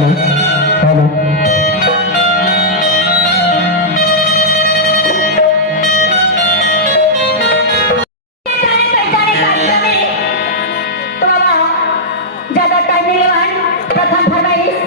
चालू ज्यादा टाइम नहीं प्रथम फरमाइश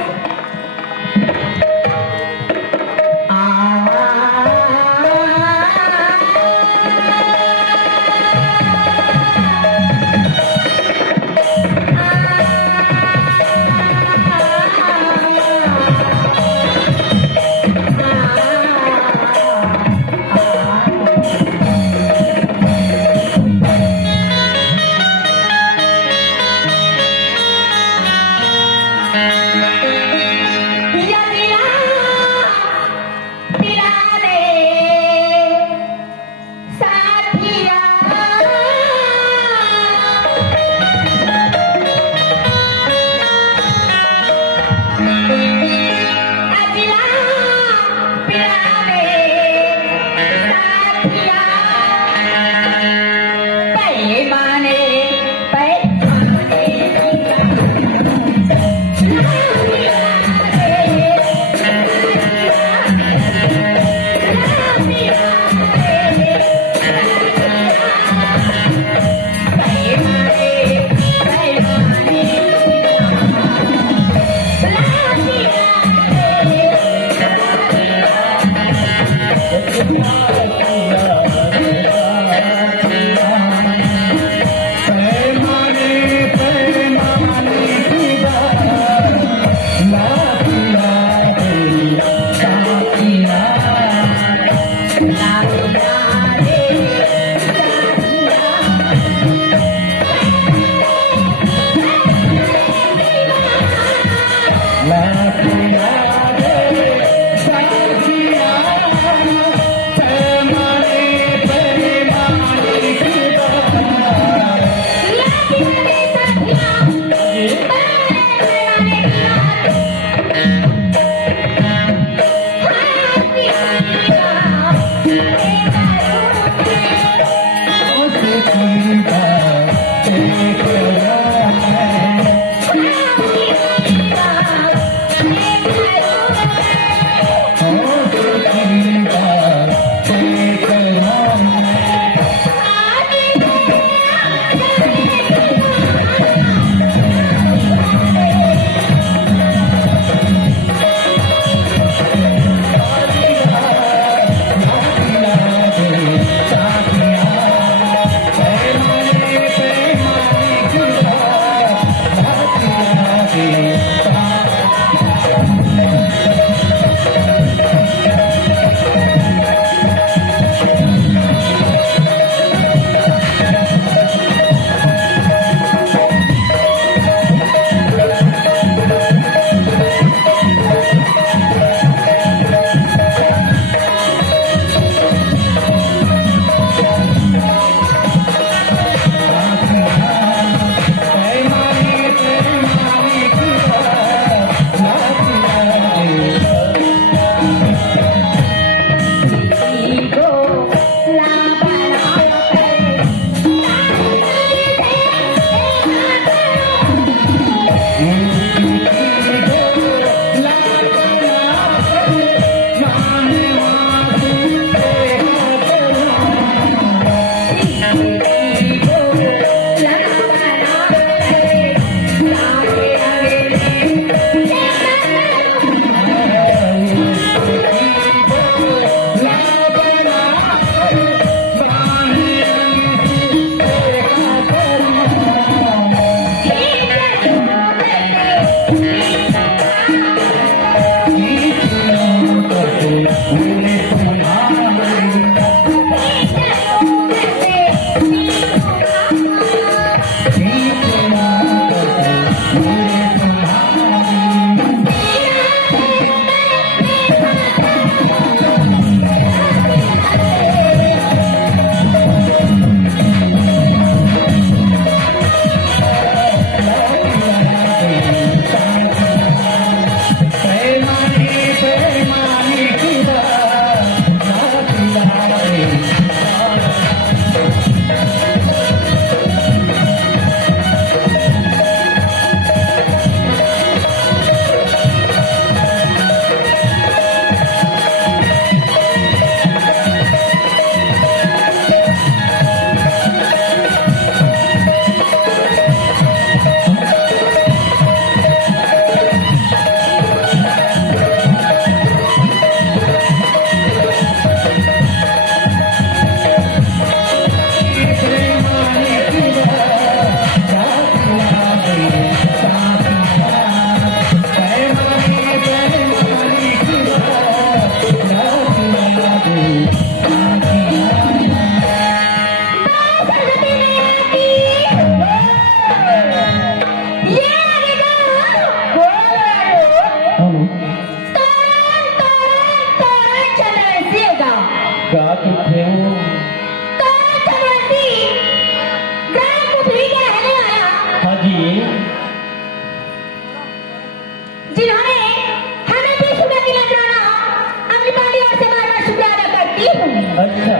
अच्छा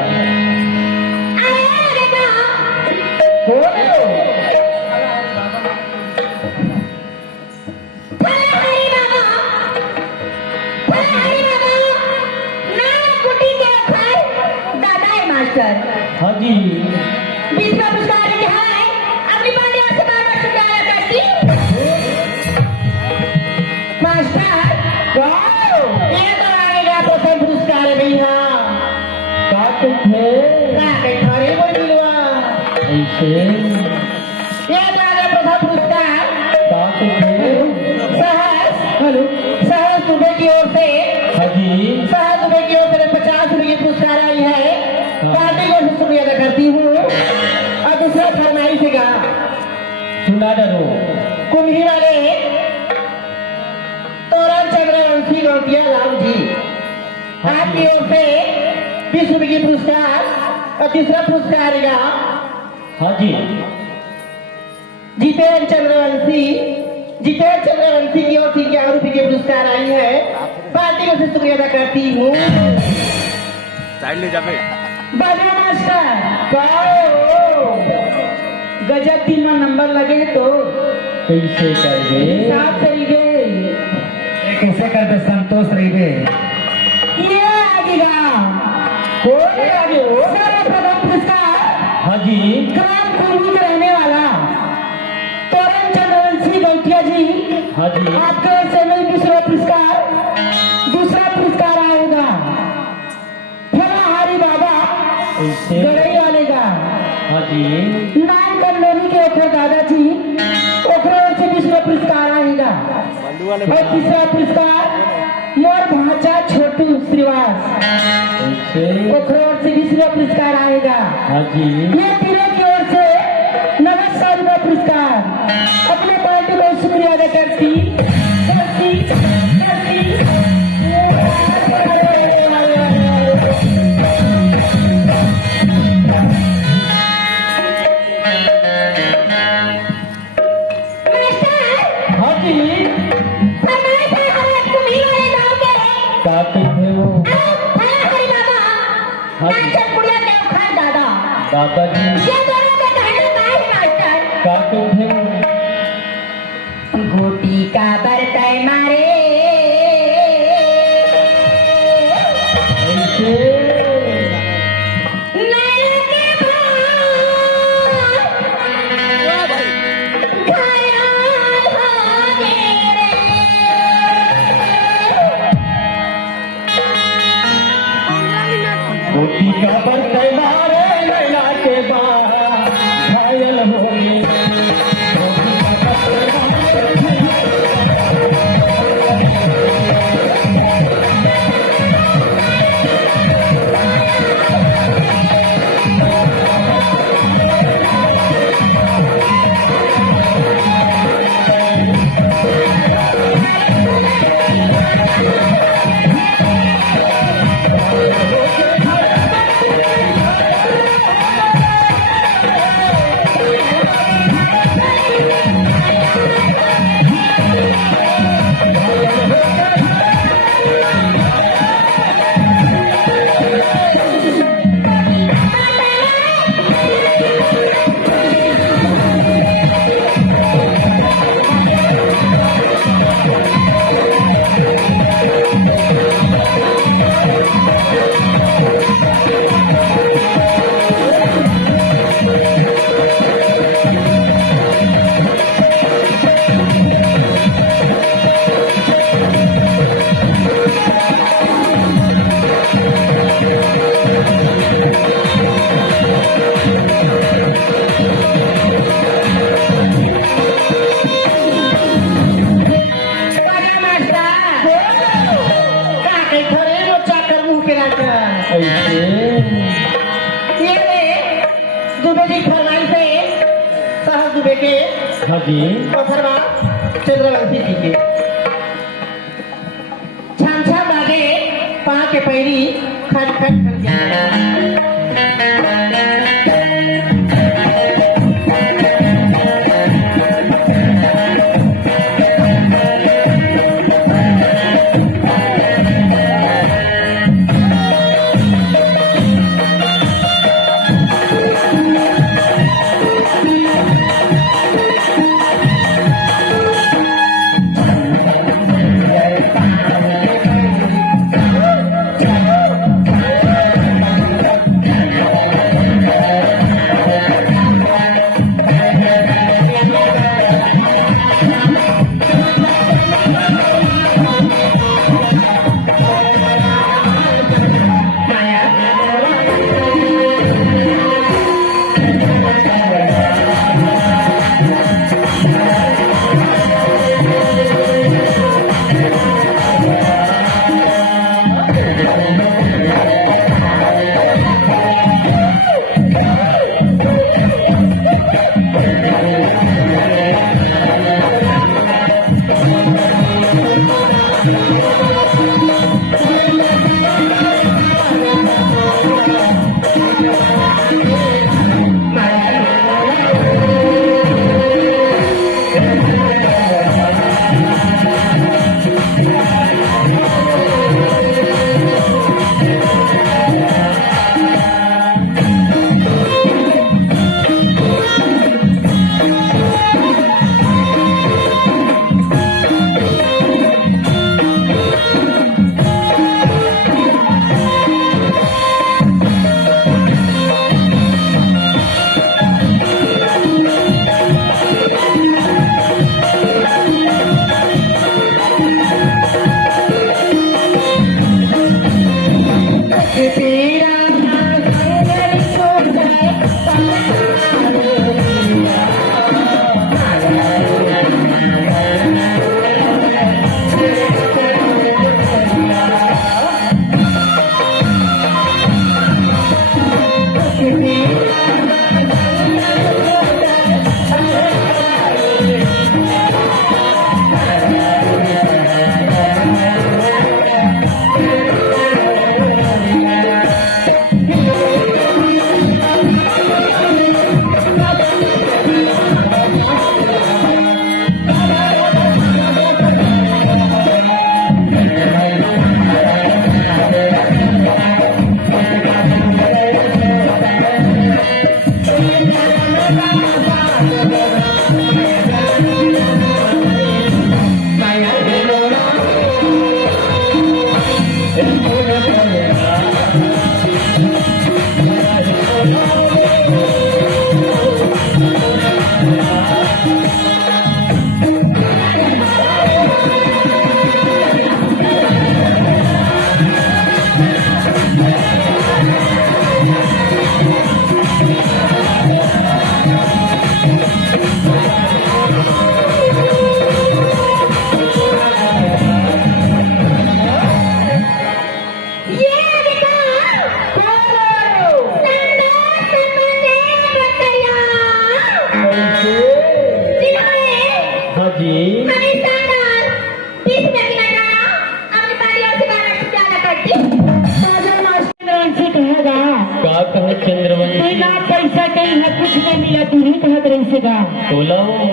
अरे बेटा कौन है वो? हरी बाबा ना कुटी के रखाए दादा है मास्टर हाँ जी विश्व पुरस्कार जो है अपनी पांड्या से बाबा सुनाया करती मास्टर वाओ ये तो आएगा प्रथम पुरस्कार भैया का तो थे ना बैठारे को मिलवा ऐसे ये तो आएगा प्रथम पुरस्कार का तो थे सहस सहस दुबे की ओर से हाँ जी सहस दुबे की ओर से 50 रुपए की पुरस्कार आई है पार्टी को शुक्रिया अदा करती हूँ और दूसरा फरमाइश का सुना डरो कुंभी वाले तोरण चंद्रवंशी गौटिया राम जी आपकी ओर से 20 रुपए की पुरस्कार और तीसरा पुरस्कार आएगा हाँ जी जितेंद्र चंद्रवंशी की ओर से 11 रुपए की पुरस्कार आई है पार्टी को शुक्रिया अदा करती हूँ साइड ले जा बे बाजा मास्टर गजब 3 नंबर लगे तो कैसे कर गए साफ तरीके कैसे कर दे संतोष रही बे ये आगेगा कौन है आगे वो सर्वप्रथम पुरस्कार हाँ जी ग्राम कुंभी में रहने वाला तोरण चंद्रवंशी गौटिया जी हाँ जी आपके ओर से मैं दूसरा पुरस्कार आएगा फलाहारी बाबा ऐसे गड़ई वाले का हाँ जी नाम कंडोनी के ओखरे दादाजी ओखरे ओर से दूसरा पुरस्कार आएगा बंधु वाले और तीसरा पुरस्कार मोर भांचा छोटू श्रीवास ऐसे ओखरे ओर से दूसरा पुरस्कार आएगा हाँ जी ये तीनों की ओर से 90 रुपये पुरस्कार अपने पार्टी को शुक्रिया अदा करती हाँ जी काते थे वो दादाजी काते थे गोटी का बर्तन मारे ऐसे गोटी का बर्तन मारे लैला के बारा घायल होगी दुबे जी फरमाई से साहब दुबे के हाँ जी पथरवा चंद्रवंशी जी के छाम छाम आगे पा के पैरी खट खट खट जाए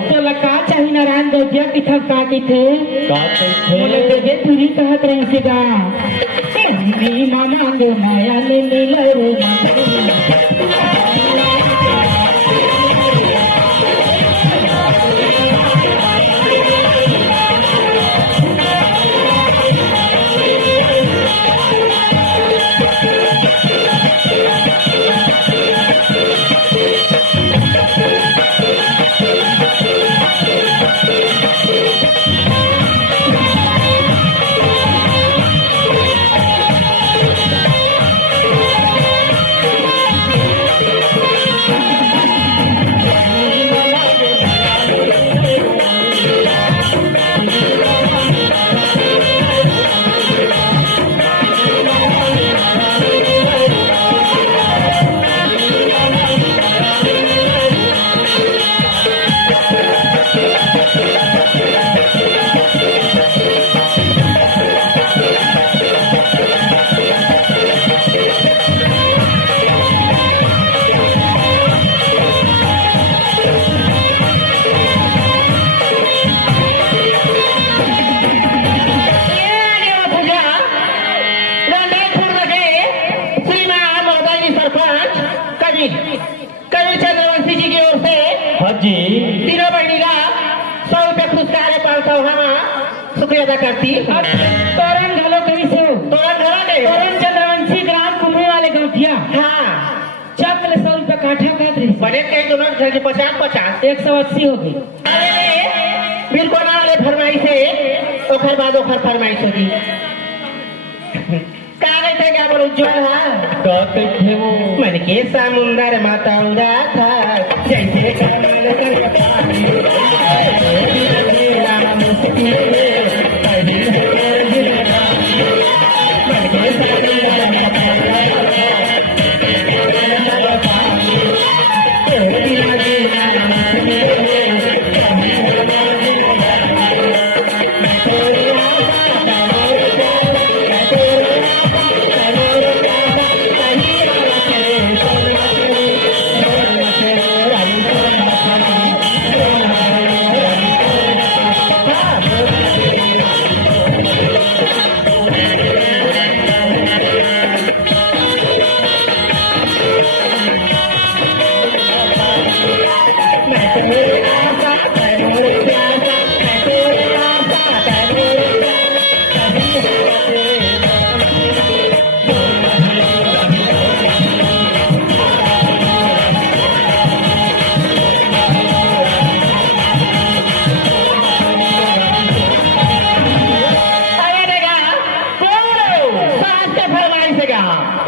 तुला का चाही नारायण गौजिया तिथं का तिथे मला गजे तुरी कहत रही से गा मी मांगो माया ने मिलरो शुक्रिया अदा करती। तोरण घलो करी से तोरण घरा के तोरण चंद्रवंशी ग्राम कुम्हे वाले गौठिया हाँ चक्र 100 रुपया काठा कहत रही बने के दोनों घर के 50-50 180 हो गई। अरे बिल्कुल ना ले फरमाइश है ओखर बाद ओखर फरमाइश होगी का कहते क्या बोल उज्जवल है का कहते वो मन के समुंदर माता उड़ा था जैसे कमल कर पानी राम मुस्की कभी हर दिन मन के समुंदर माता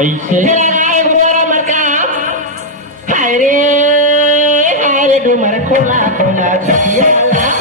ऐसे हाय डूमर खोला खोला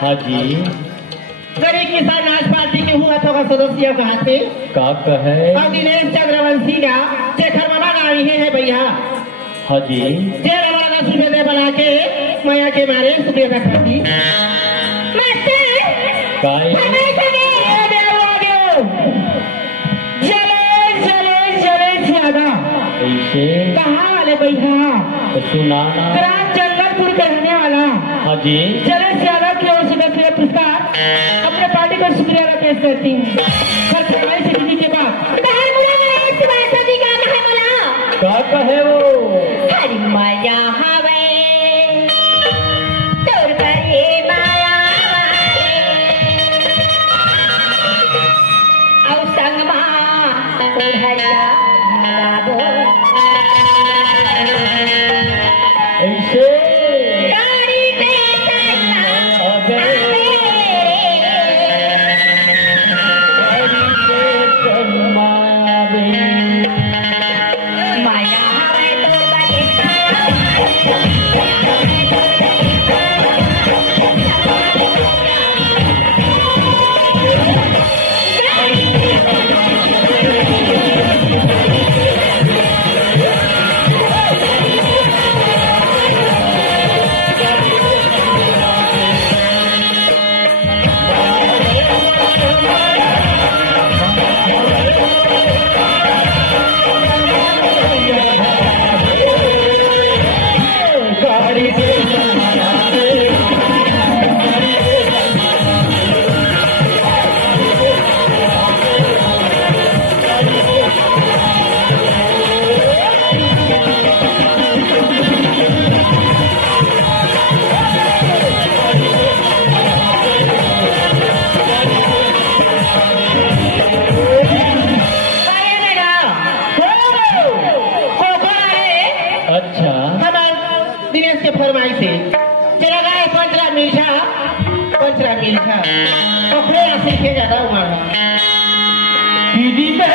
हाँ जी गरीब किसान राज पार्टी के हुआ था सदस्य का हाथे का कहे और दिनेश चंद्रवंशी का शेखर बाबा का ही है भैया। हाँ जी जेल हमारा 10 रुपये दे बना के माया के मारे शुक्रिया अदा करती। काय ऐसे कहाँ वाले भैया तो सुनाना ग्राम जंगलपुर का रहने वाला हाँ जी जलेश यादव की ओर से 10 रुपया पुरस्कार अपने पार्टी को शुक्रिया अदा पेश करती हूँ। फरमाइश से दीदी के बाद का कहे वो माया हवे तोर करे माया औ संग मा तोर हरिया ऐसे गाड़ी पे अबे माया हवे तोर अच्छा दिनेश के फरमाइश से चला गया पंचरा मीठा ओखरे ऐसे के ज्यादा उमर दीदी में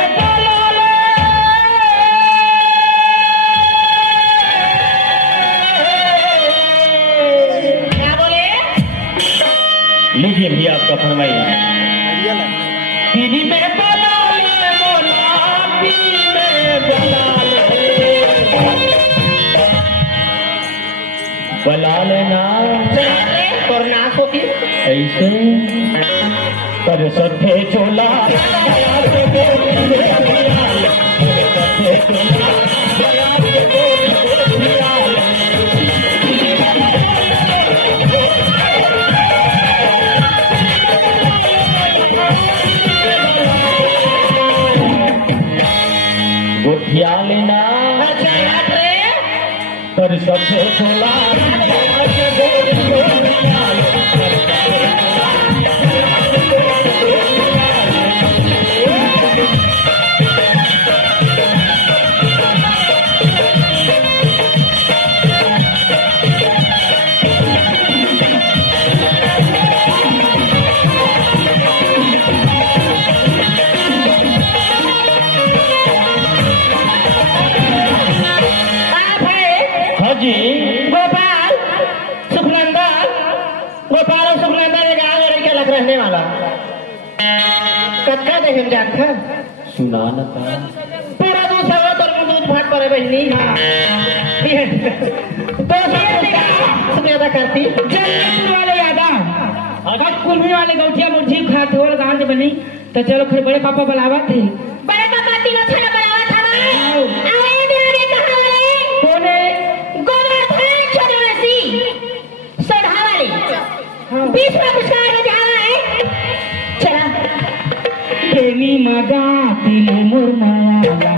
क्या बोले लीजिए भैया आपका फरमाइश दीदी में बुला लेना और नाच होगी ऐसे पर सथे चोला गुठिया लेना पर सथे चोला हाँ जी गोपाल सुखनंदन गोपाल और सुखनंदन एक आगे रह के अलग रहने वाला कत्का देखें जान था सुना न था पूरा दूध सवा तो दूध फाट पड़े बहनी तो सुनियादा करती जन्नत वाले यादा अगर कुल्ही वाले गौठिया मुर्जी खाते हो गांव में बनी तो चलो फिर बड़े पापा बुलावा थे बड़े पापा तीनों छना बनावा था आए बिहारी कहां वाले कोने गोवर्धन चंद्रवंशी सोढ़ा वाले बीच में मुस्कान के जहां है चला प्रेमी मगा तिल मुरमाया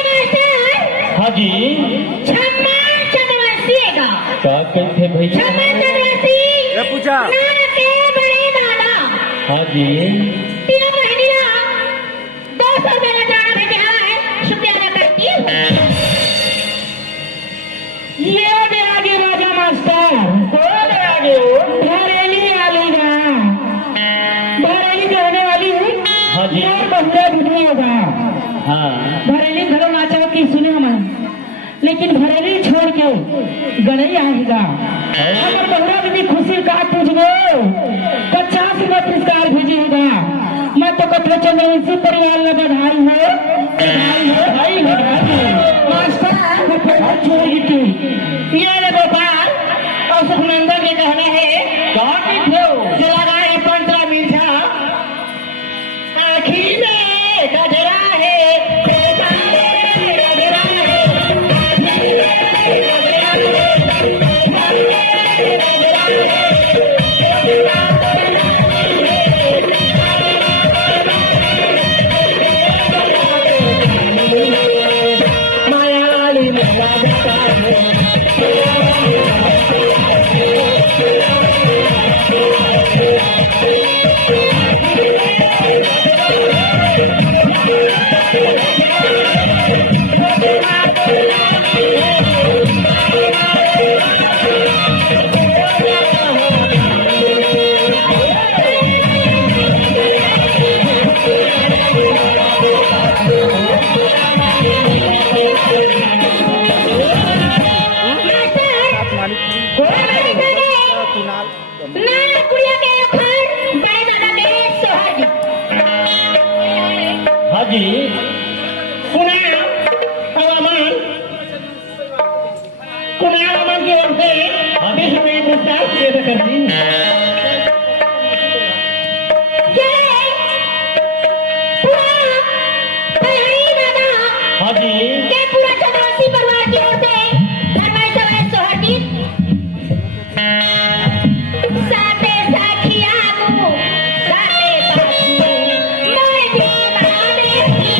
हाँ जी छम्मा चंद्रवंशी का क्या कहते भैया छम्मा चंद्रवंशी ये पूछा नाना के बड़े दादा हाँ जी तीनों महीनिया 200 रुपये का जाना भेजा है शुक्रिया अदा करती हूँ ये भी आगे राजा मास्टर कौन है आगे वो भरेली वाली ना भरेली कहने वाली हाँ जी और बहुरा भी होगा हाँ भरेली घरों नाचा की सुने हम लेकिन भरेली छोड़ के गणई आएगा अगर बहुरा भी खुशी का पूछो 50 रुपये पुरस्कार भेजेगा मैं तो कथो चंद्रवंशी परिवार में बधाई हो मास्टर छोड़ के ये गोपाल और सुखनंदन के कहना है चला गए 15 मिनट आखिर में गजरा है मायावाली मेला देखा है नाना कुड़िया के अखर बड़े दादा के सोहागी हाँ जी कुणाल अमन की ओर से अभी हमें पुरस्कार पेश करती हाँ जी के पूरा चंद्रवंशी परिवार की ओर से फरमाइश है सोहागी साथे साखिया को साथे साखी मोए दीवाने की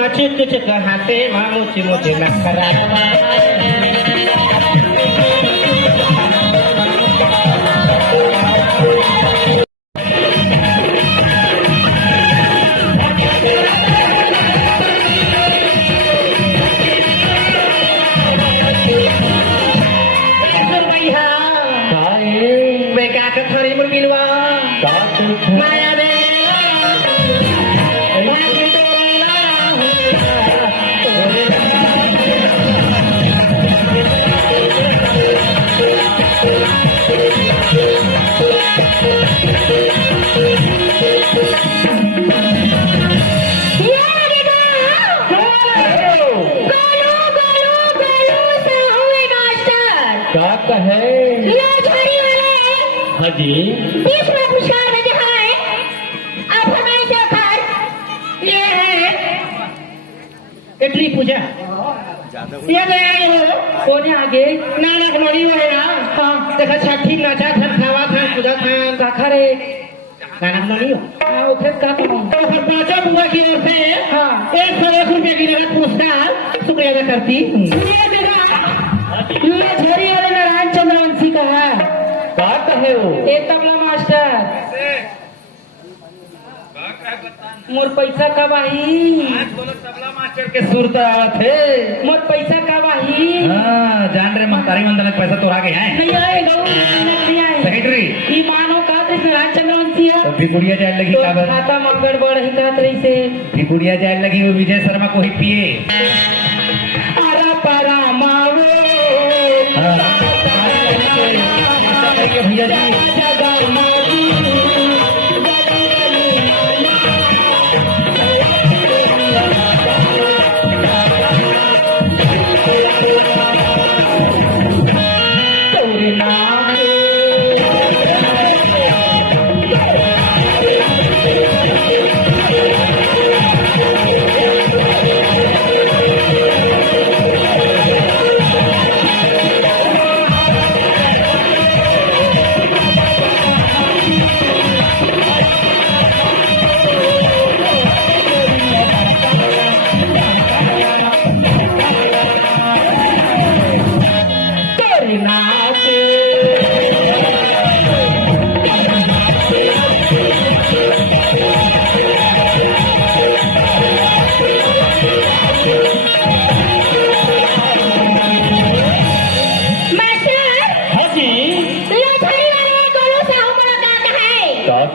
माचिक कुछ कहते मामुची मुची नखरा थरी में मिलवा माया दे क्या कहे हाँ जी बीच में पुरस्कार में जहाँ है आप हमारे साथ ये है इडली पूजा ये गया ये कोने आगे नानक नड़ी हुए ना हाँ देखा छठी नाचा था खावा था पूजा था काखा रे नानक नड़ी हो उठे का तो फिर पांचों बुआ की ओर से हाँ। 101 रुपए की नगद पुरस्कार शुक्रिया अदा करती ये झरी वाले नारायण चंद्रवंशी का है क्या कहे हो ए तबला मास्टर मोर पैसा कब आई तबला मास्टर के सुरता थे मोर पैसा कब आई हाँ जान रहे महतारी मंदिर में पैसा तो आ गए हैं नहीं आएगा नहीं आए सेक्रेटरी ई मानो का नारायण चंद्रवंशी है तो भिकुड़िया जाए लगी तो काबर खाता में गड़बड़ ही कहत रही से भिकुड़िया जाए लगी वो विजय शर्मा को ही पिए आरा पारा मावे भैया जी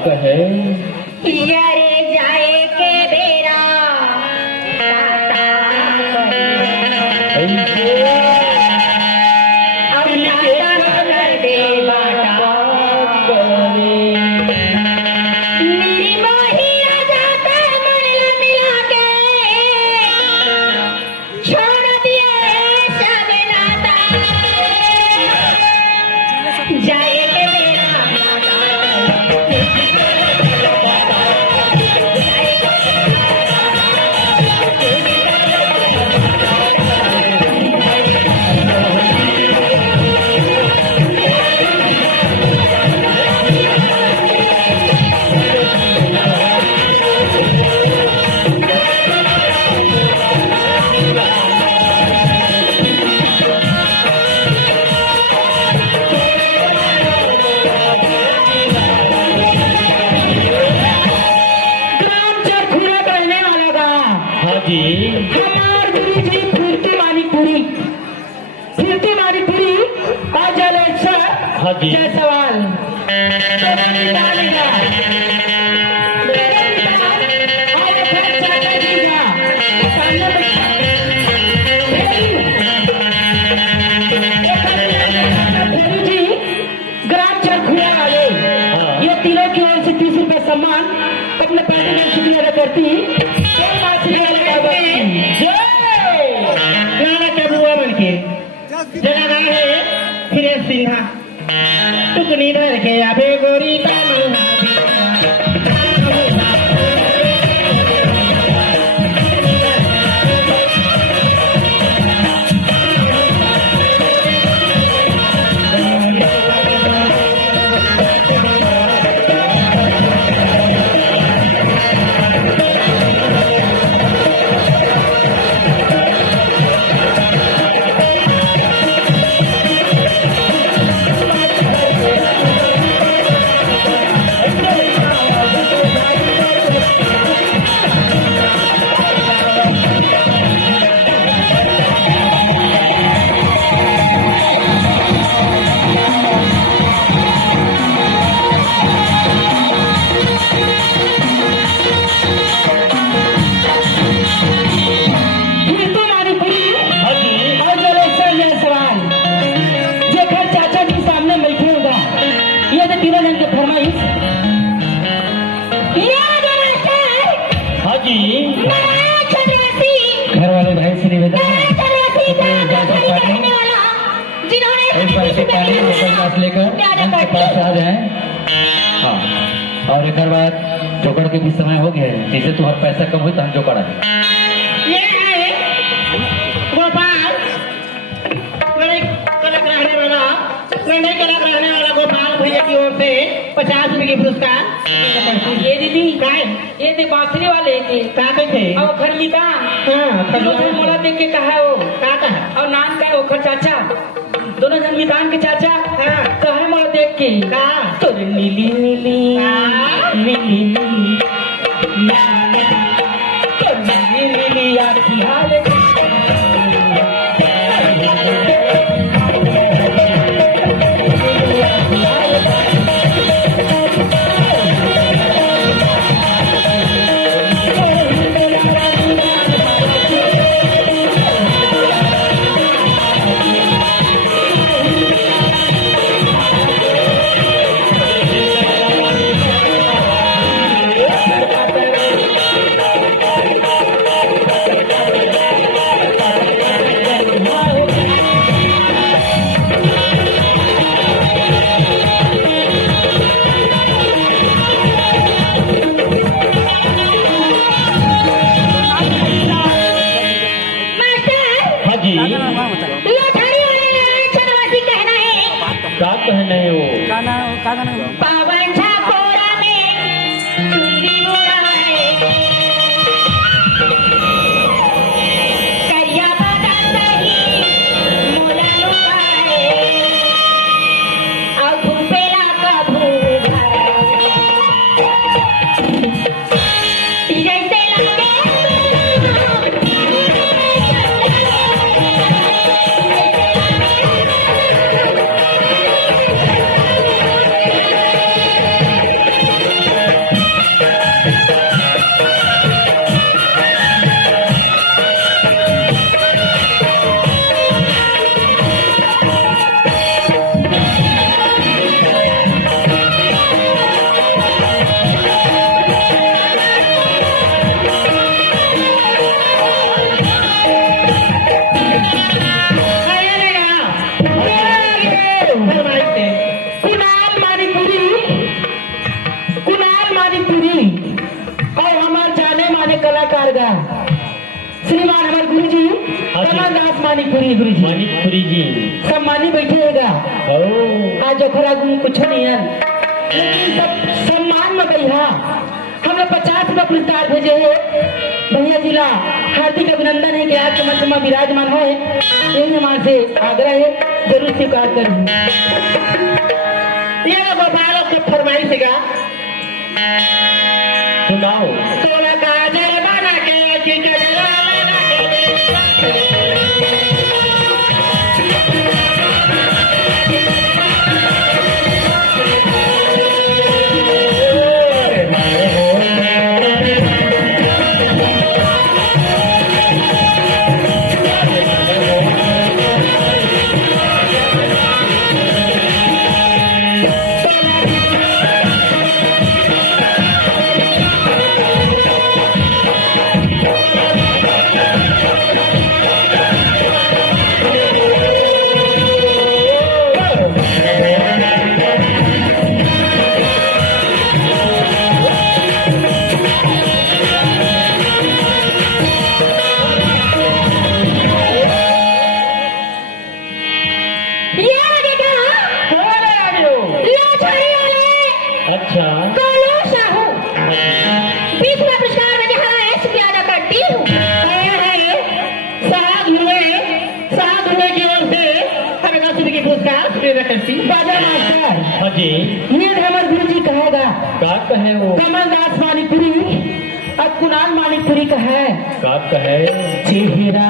कहे यारे जाए के बेरा अब नाता कर दे बाटा मेरी मोहिया जाता मन मिला के छोड़ दिए सब नाता जाए के बेरा हमार गुरु जी फुर्ती मानीपुरी आ जाले हाँ जी। जय सवाल जी ग्राम चरखुआ वाले ये तीनों की ओर से 30 रुपए सम्मान अपने पार्टी में शुक्रिया अदा करती जगह नाम है फिर सिन्हा टुकनी धर के आबे गोरी जी मैं चंद्रवती घर वाले भाई से निवेदन है मैं चंद्रवती एक बाल्टी पानी रहने वाला जिन्होंने एक बाल्टी पानी ऊपर ग्लास लेकर उनके पास आ जाए। हाँ, और एक बात जोकड़ के भी समय हो गया है, जिससे तुम्हारा पैसा कम हुई तो हम जोकड़ आए। ये है गोपाल कलक रहने वाला गोपाल भैया की ओर से 50 रुपए की पुरस्कार। ये दीदी काय ये दे बांसुरी वाले के का थे और खरमीता हाँ दोनों मोला देख के कहा हो का कहा और नाम का ओखर चाचा दोनों जन मैदान के चाचा हाँ। कहे मोला देख के का तो नीली नीली हाँ। नीली नीली तो नीली नीली आखी हाल मास्टर हाँ जी लौटाने वाले चंद्रवती कहना है क्या कहना है वो पावन छापोरा में चुनरी उड़ाए करिया बादल ही मोला लुकाए और धूपेला का धूप जैसे लगे कुणाल मानिकपुरी और हमारे जाने माने कलाकार गा श्रीमान हमारे गुरु जी कमलदास मानिकपुरी गुरु जी मानिकपुरी जी सम्मानी बैठेगा ओ आज ओखरा कुछ नहीं है लेकिन सब सम्मान में भैया हम लोग 50 रुपये पुरस्कार भेजे है भैया जिला हार्दिक अभिनंदन है कि आपके मंच में विराजमान है यही हमारे से आग्रह है जरूर स्वीकार करें। ये लोग गोपाल के फरमाइश है सुनाओ सोना का जरबाना के कि अच्छा कालू साहू 20 रुपये पुरस्कार में जहाँ है शुक्रिया अदा करती हूँ। सात रुपए की ओर से हमें 10 रुपए की पुरस्कार दे करती बाजा मास्टर हाँ जी ये हमारे गुरु जी कहेगा क्या कहे वो कमलदास मानिकपुरी अब कुणाल मानिकपुरी का है क्या कहे चेहरा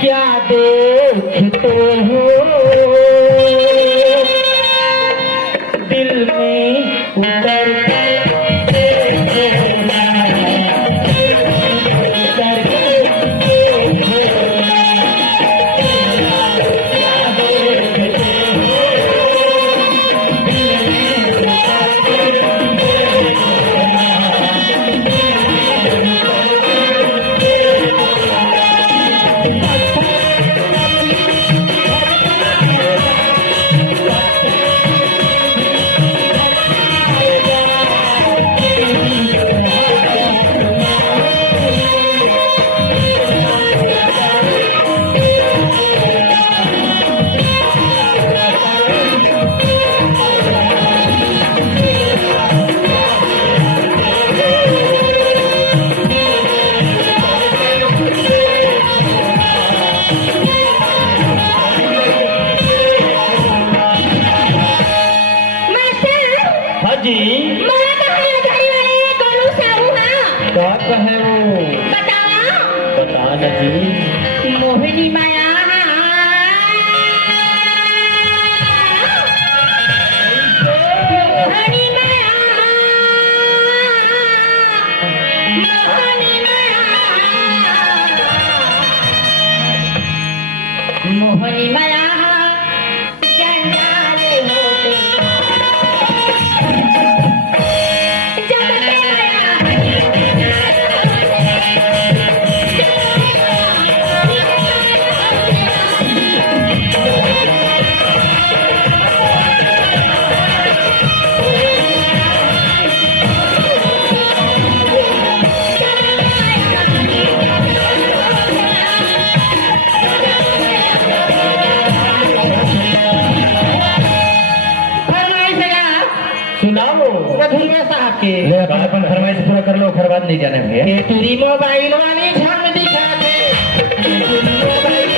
क्या देखते हो दिल में उतर है वो? बताओ। बता न जी। मोहिनी माया मोहिनी माया मोहिनी माया जंजाले होते सुनाओ। कधुआ साहब के ले अपन फरमाइश पूरा कर लो, खर बात नहीं जाने भैया। ये तेरी मोबाइल वाली झम दिखा दे तेरी मोबाइल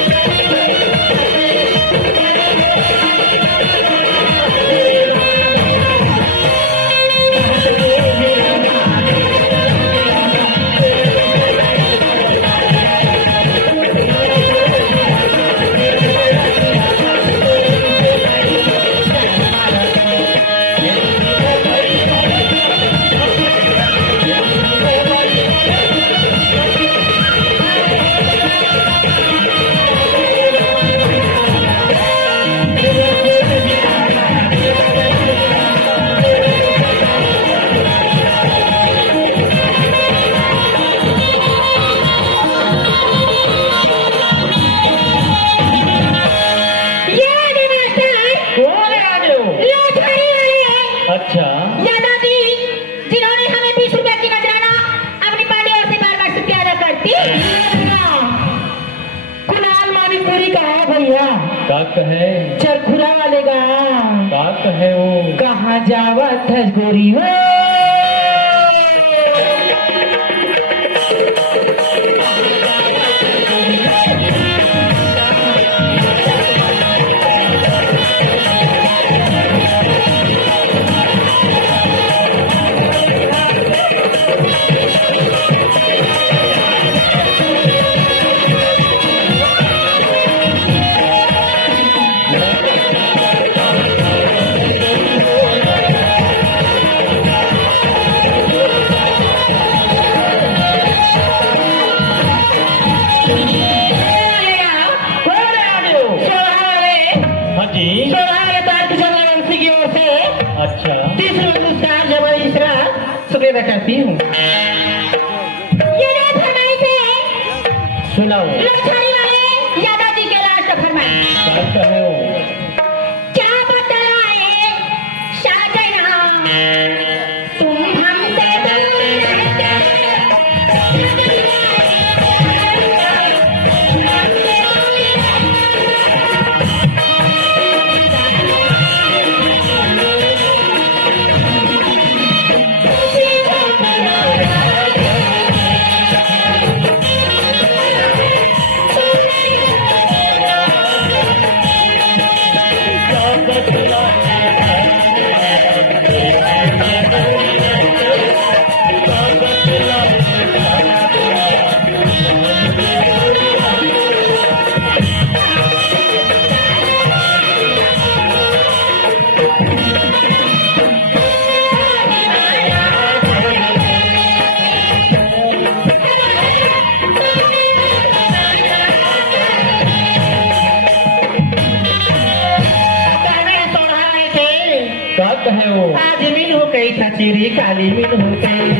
अच्छा, दादी जिन्होंने हमें 20 रुपए की नजराना अपनी पार्टियों से बार बार शुक्रिया अदा करती कुणाल मानिकपुरी का है भैया, का कहे? चरखुरा वाले का। का कहे वो? कहाँ जावत है गोरी हो? हाँ जी। अच्छा, शुक्रिया करती हूँ। सुनाओ। यादा जी के लास्ट फरमाइश का कहे वो? क्या बतलाए शाहजहां तुम हमसे दूर का कहे वो? आज मिल हो गई छचीरी काली मिल हो गई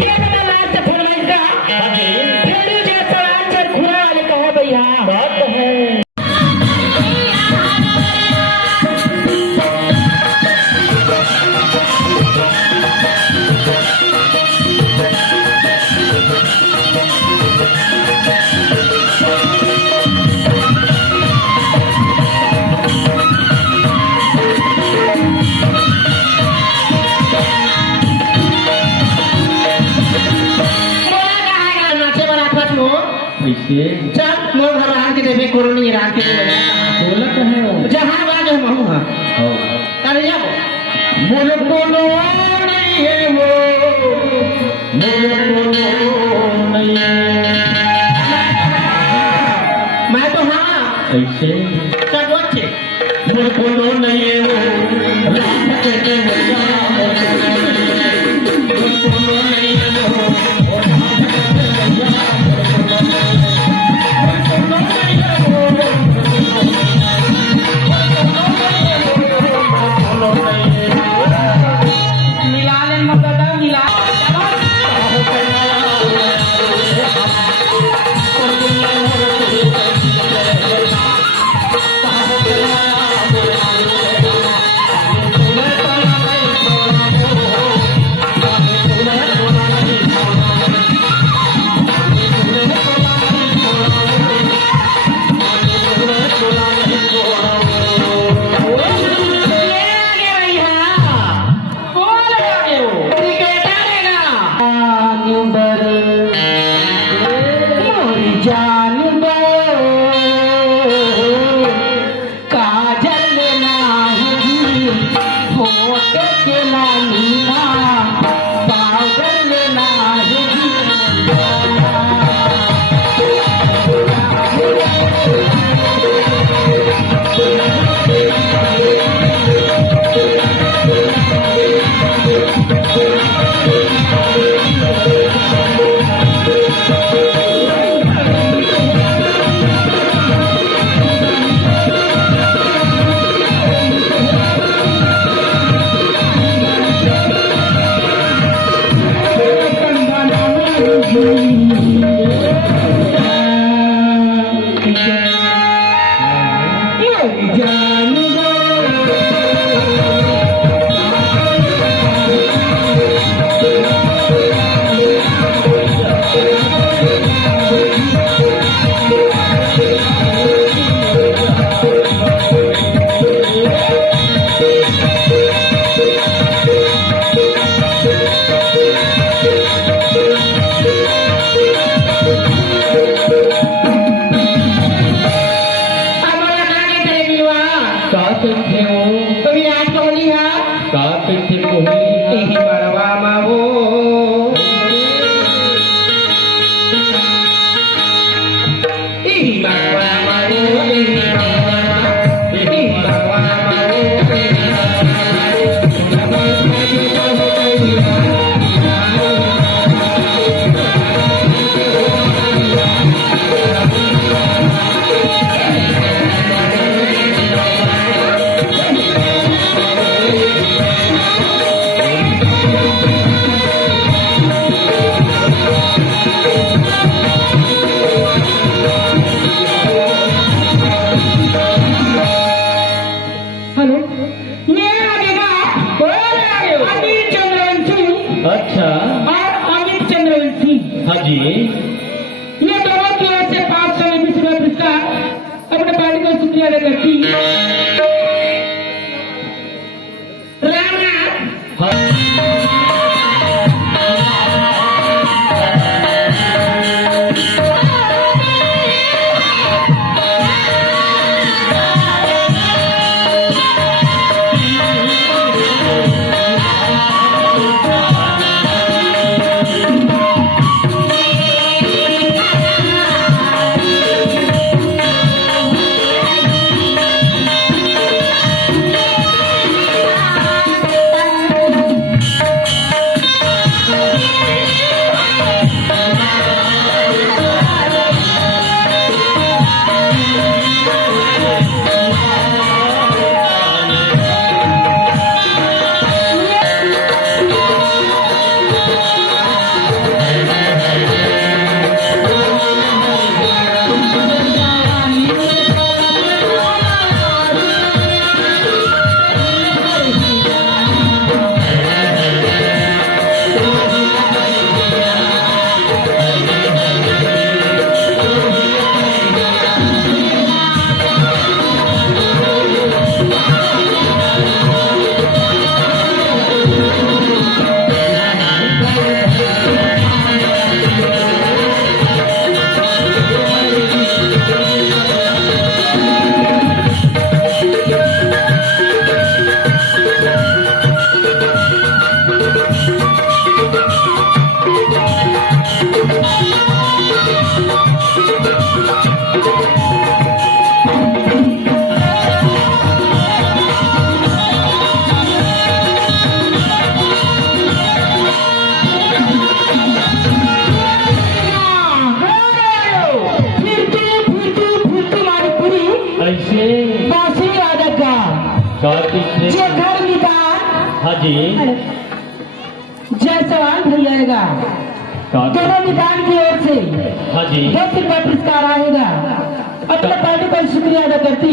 ये मेरा लास्ट फरमाइश का। हाँ जी। फेरू जैसा चरखुरा वाले का है भैया। का कहे? ऐसे चल मोर घर रान के देवे कोरोनी रान के देवे बोलत है वो जहां बागे महू हां हो कर जा मोर कोनो नहीं है वो मोर कोनो नहीं मैं तो हां ऐसे चल बच्चे मोर कोनो नहीं है वो राम कहते भैया मोर कोनो नहीं है वो और राम कहते भैया मोर कोनो नहीं है वो मिला ले मगदा मिला अच्छा और अमित चंद्रवंशी हाँ जी ये दोनों की ओर से 500 में विश्व पुरस्कार अपने पार्टी को शुक्रिया अदा करती राम राम हाँ हाँ जी जायसवाल भैया आएगा कहाँ? दोनों निदान की ओर से हाँ जी 10 रुपया पुरस्कार आएगा। अपने पार्टी का शुक्रिया अदा करती